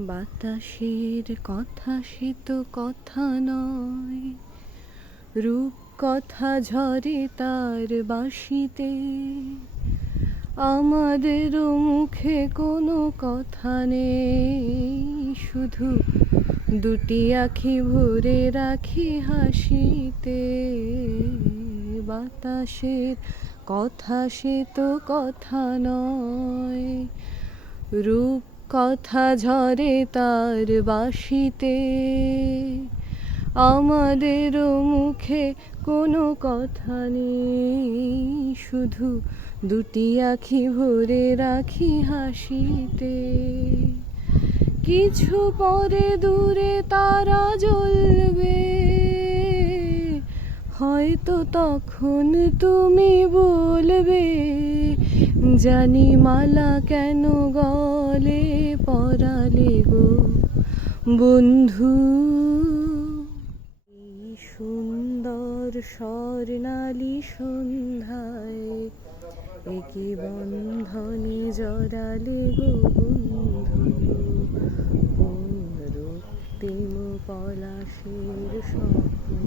বাতাসের কথা সে তো কথা নয়, রূপ কথা ঝরে তার বাঁশিতে। আমাদেরও মুখে কোনো কথা নেই, শুধু দুটি আঁখি ভরে রাখি হাসিতে। বাতাসের কথা সে তো কথা নয়, রূপ কথা ঝরে তার বাঁশিতে। আমাদেরও মুখে কোনো কথা নেই, শুধু দুটি আঁখি ভরে রাখি হাসিতে। কিছু পরে দূরে তারা জ্বলবে, হয়তো তখন তুমি বলবে, জানি মালা কেন গলে পরালে গো বন্ধু। এই সুন্দর স্বর্ণালী সন্ধ্যায় একই বন্ধনে জড়ালে গো বন্ধু। কোন রক্তিম পলাশের স্বপ্ন